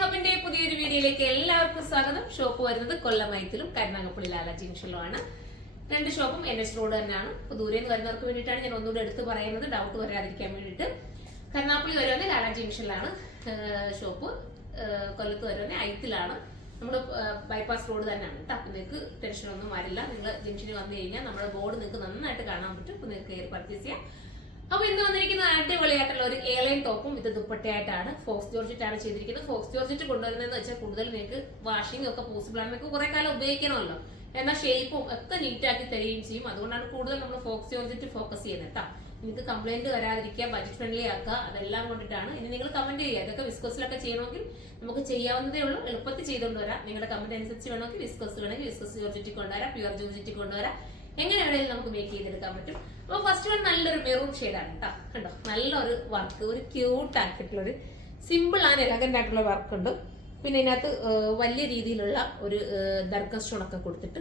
ഹബിന്റെ പുതിയൊരു വീഡിയോയിലേക്ക് എല്ലാവർക്കും സ്വാഗതം. ഷോപ്പ് വരുന്നത് കൊല്ലം ഐത്തിലും കരുനാഗപ്പള്ളി ലാല ജംഗ്ഷനിലുമാണ്. രണ്ട് ഷോപ്പും NH റോഡ് തന്നെയാണ്. അപ്പോൾ ദൂരെ നിന്ന് വരുന്നവർക്ക് വേണ്ടിയിട്ടാണ് ഞാൻ ഒന്നുകൂടെ എടുത്ത് പറയുന്നത്, ഡൗട്ട് വരാതിരിക്കാൻ വേണ്ടിയിട്ട്. കരുനാഗപ്പള്ളി വരുന്നത് ലാല ജംഗ്ഷനിലാണ് ഷോപ്പ്, കൊല്ലത്ത് വരുന്നത് ഐത്തിലാണ്. നമ്മൾ ബൈപ്പാസ് റോഡ് തന്നെയാണ് കേട്ടോ. അപ്പോൾ നിങ്ങൾക്ക് ടെൻഷനൊന്നും വരില്ല. നിങ്ങൾ ജംഗ്ഷനിൽ വന്നു കഴിഞ്ഞാൽ നമ്മുടെ ബോർഡ് നിങ്ങൾക്ക് നന്നായിട്ട് കാണാൻ പറ്റും. അപ്പോൾ നിങ്ങൾക്ക് കയറി പർച്ചേസ് ചെയ്യാം. അപ്പൊ ഇന്ന് വന്നിരിക്കുന്ന അടിപൊളിയായിട്ടുള്ള ഒരു ഏലൈൻ ടോപ്പും ഇത് ദുപ്പട്ടയായിട്ടാണ്. ഫോക്സ് ജോർജറ്റ് ആണ് ചെയ്തിരിക്കുന്നത്. ഫോക്സ് ജോർജറ്റ് കൊണ്ടുവരുന്നതെന്ന് വെച്ചാൽ കൂടുതൽ നിങ്ങൾക്ക് വാഷിംഗ് ഒക്കെ പോസിബിൾ ആണ്. നിങ്ങൾക്ക് കുറെ കാലം ഉപയോഗിക്കണമല്ലോ, എന്നാൽ ഷേപ്പും ഒക്കെ നീറ്റാക്കി തരികയും ചെയ്യും. അതുകൊണ്ടാണ് കൂടുതൽ നമ്മൾ ഫോക്സ് ജോർജറ്റ് ഫോക്കസ് ചെയ്യുന്നത് കേട്ടോ. നിങ്ങൾക്ക് കംപ്ലൈന്റ് വരാതിരിക്കുക, ബഡ്ജറ്റ് ഫ്രണ്ട്ലി ആക്കുക, അതെല്ലാം കൊണ്ടിട്ടാണ്. ഇനി നിങ്ങൾ കമന്റ് ചെയ്യുക. ഇതൊക്കെ വിസ്കോസിലൊക്കെ ചെയ്യണമെങ്കിൽ നമുക്ക് ചെയ്യാവുന്നതേ ഉള്ളൂ, എളുപ്പത്തിൽ ചെയ്തുകൊണ്ട് വരാം. നിങ്ങളുടെ കമന്റ് അനുസരിച്ച് വേണമെങ്കിൽ വിസ്കോസ് വേണമെങ്കിൽ വിസ്കോസ് ജോർജറ്റ് കൊണ്ടുവരാം, പ്യുവർ ജോർജറ്റ് കൊണ്ടുവരാം. എങ്ങനെ വേണമെങ്കിലും നമുക്ക് മേക്ക് ചെയ്തെടുക്കാൻ പറ്റും. അപ്പൊ ഫസ്റ്റ് വൺ നല്ലൊരു മെറൂൺ ഷെയ്ഡാണ് കേട്ടോ. കണ്ടോ, നല്ലൊരു വർക്ക്, ഒരു ക്യൂട്ട് ആക്കിയിട്ടുള്ള ഒരു സിമ്പിൾ ആൻഡ് എലഗന്റ് ആയിട്ടുള്ള വർക്ക് ഉണ്ട്. പിന്നെ ഇതിനകത്ത് വലിയ രീതിയിലുള്ള ഒരു ദർഗ സ്റ്റോൺ ഒക്കെ കൊടുത്തിട്ട്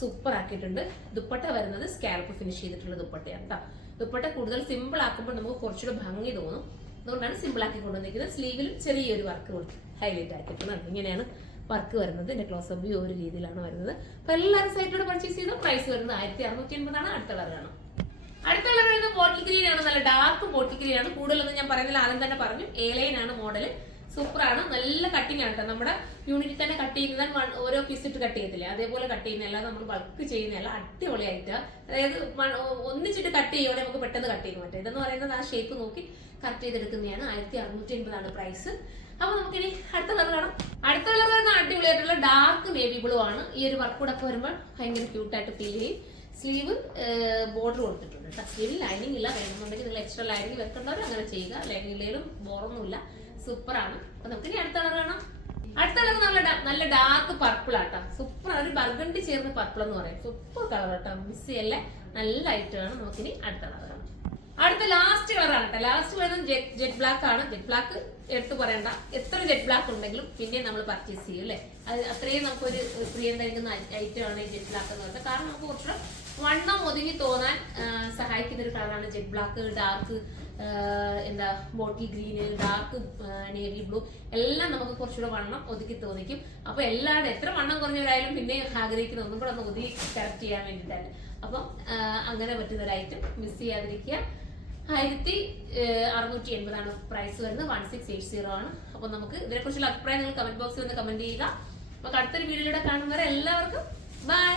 സൂപ്പർ ആക്കിയിട്ടുണ്ട്. ദുപ്പട്ട വരുന്നത് സ്കാൽപ്പ് ഫിനിഷ് ചെയ്തിട്ടുള്ള ദുപ്പട്ടയാണ് കേട്ടോ. ദുപ്പട്ട കൂടുതൽ സിമ്പിൾ ആക്കുമ്പോൾ നമുക്ക് കുറച്ചുകൂടെ ഭംഗി തോന്നും. അതുകൊണ്ടാണ് സിമ്പിൾ ആക്കി കൊണ്ടുവന്നിരിക്കുന്നത്. സ്ലീവിലും ചെറിയൊരു വർക്ക് കൊടുത്ത് ഹൈലൈറ്റ് ആക്കിയിട്ടുണ്ട്. ഇങ്ങനെയാണ് വർക്ക് വരുന്നത്. എന്റെ ക്ലോസപ്പ് വ്യൂ ഒരു രീതിയിലാണ് വരുന്നത്. അപ്പൊ എല്ലാവരും സൈറ്റിലൂടെ പർച്ചേസ് ചെയ്ത പ്രൈസ് വരുന്നത് 1680 അടുത്ത കളറാണ്. അടുത്ത കളർ വരുന്നത് ബോട്ടിൽ ഗ്രീൻ ആണ്. നല്ല ഡാർക്ക് ബോട്ടിൽ ഗ്രീൻ ആണ്. കൂടുതലൊന്നും ഞാൻ പറയുന്നില്ല, ആദ്യം തന്നെ പറഞ്ഞു. എലൈൻ ആണ് മോഡല്. സൂപ്പർ ആണ്, നല്ല കട്ടിങ് ആണ് കേട്ടോ. നമ്മുടെ യൂണിറ്റിൽ തന്നെ കട്ട് ചെയ്യുന്നതാണ്, ഓരോ പീസ് ഇട്ട് കട്ട് ചെയ്യത്തില്ലേ, അതേപോലെ കട്ട് ചെയ്യുന്നതല്ല, നമ്മൾ ബൾക്ക് ചെയ്യുന്നതല്ല. അടിപൊളിയായിട്ട്, അതായത് ഒന്നിച്ചിട്ട് കട്ട് ചെയ്യുവാണെങ്കിൽ നമുക്ക് പെട്ടെന്ന് കട്ട് ചെയ്യാൻ പറ്റും. ഇതെന്ന് പറയുന്നത് ആ ഷേപ്പ് നോക്കി കറക്റ്റ് ചെയ്തെടുക്കുന്നതാണ്. 1680 പ്രൈസ്. അപ്പൊ നമുക്കിനി അടുത്ത കളർ കാണാം. അടുത്ത കളർ വരുന്ന അടിപൊളിയായിട്ടുള്ള ഡാർക്ക് നേവി ബ്ലൂ ആണ്. ഈ ഒരു വർക്ക് കൂടെ ഒക്കെ വരുമ്പോൾ ഭയങ്കര ക്യൂട്ടായിട്ട് ഫീൽ ചെയ്യും. സ്ലീവ് ബോർഡർ കൊടുത്തിട്ടുണ്ട് കേട്ടോ. സ്ലീവിൽ ലൈനിങ് ഇല്ല. വേണമെന്നുണ്ടെങ്കിൽ നിങ്ങൾ എക്സ്ട്രാ ലൈനിങ് വെക്കേണ്ടവർ അങ്ങനെ ചെയ്യുക. ലൈനിങ് ഇല്ലെങ്കിലും ബോറൊന്നുമില്ല. സൂപ്പർ ആണ്. അപ്പൊ നമുക്കിനി അടുത്ത കളർ കാണാം. അടുത്ത കളർ നല്ല ഡാർക്ക് പർപ്പിൾ ആട്ടോ. സൂപ്പർ ആണ്, ഒരു ബർഗണ്ടി ചേർന്ന് പർപ്പിൾ എന്ന് പറയും. സൂപ്പർ കളർ കേട്ടോ, മിസ് ചെയ്യല്ലേ, നല്ല ഐറ്റമാണ്. നമുക്കിനി അടുത്ത കളർ കാണാം. അടുത്ത ലാസ്റ്റ് കളറാണ് കേട്ടോ. ലാസ്റ്റ് വരുന്നത് ജെറ്റ് ബ്ലാക്ക് ആണ്. ജെറ്റ് ബ്ലാക്ക് എടുത്തു പറയണ്ട, എത്ര ജെറ്റ് ബ്ലാക്ക് ഉണ്ടെങ്കിലും പിന്നെ നമ്മൾ പർച്ചേസ് ചെയ്യും അല്ലേ. അത് അത്രയും നമുക്കൊരു പ്രിയം കഴിക്കുന്ന ഐറ്റം ആണ് ഈ ജെറ്റ് ബ്ലാക്ക് എന്ന് പറയുന്നത്. കാരണം നമുക്ക് കുറച്ചുകൂടെ വണ്ണം ഒതുങ്ങി തോന്നാൻ സഹായിക്കുന്ന ഒരു കളറാണ് ജെറ്റ് ബ്ലാക്ക്. ഡാർക്ക് എന്താ ബോട്ടിൽ ഗ്രീന്, ഡാർക്ക് നേവി ബ്ലൂ എല്ലാം നമുക്ക് കുറച്ചുകൂടെ വണ്ണം ഒതുക്കി തോന്നിക്കും. അപ്പൊ എല്ലാവരും എത്ര വണ്ണം കുറഞ്ഞവരായാലും പിന്നെ ആഗ്രഹിക്കുന്ന ഒന്നും കൂടെ ഒന്ന് ഒതുക്കി കറക്റ്റ് ചെയ്യാൻ വേണ്ടിയിട്ടാണ്. അപ്പം അങ്ങനെ പറ്റുന്ന ഒരു ഐറ്റം മിസ് ചെയ്യാതിരിക്കുക. 1680 പ്രൈസ് വരുന്നത്. 1680 ആണ്. അപ്പൊ നമുക്ക് ഇതിനെക്കുറിച്ചുള്ള അഭിപ്രായം നിങ്ങൾ കമന്റ് ബോക്സിൽ ഒന്ന് കമന്റ് ചെയ്യുക. നമുക്ക് അടുത്തൊരു വീഡിയോയിലൂടെ കാണുന്നവരെ എല്ലാവർക്കും ബൈ.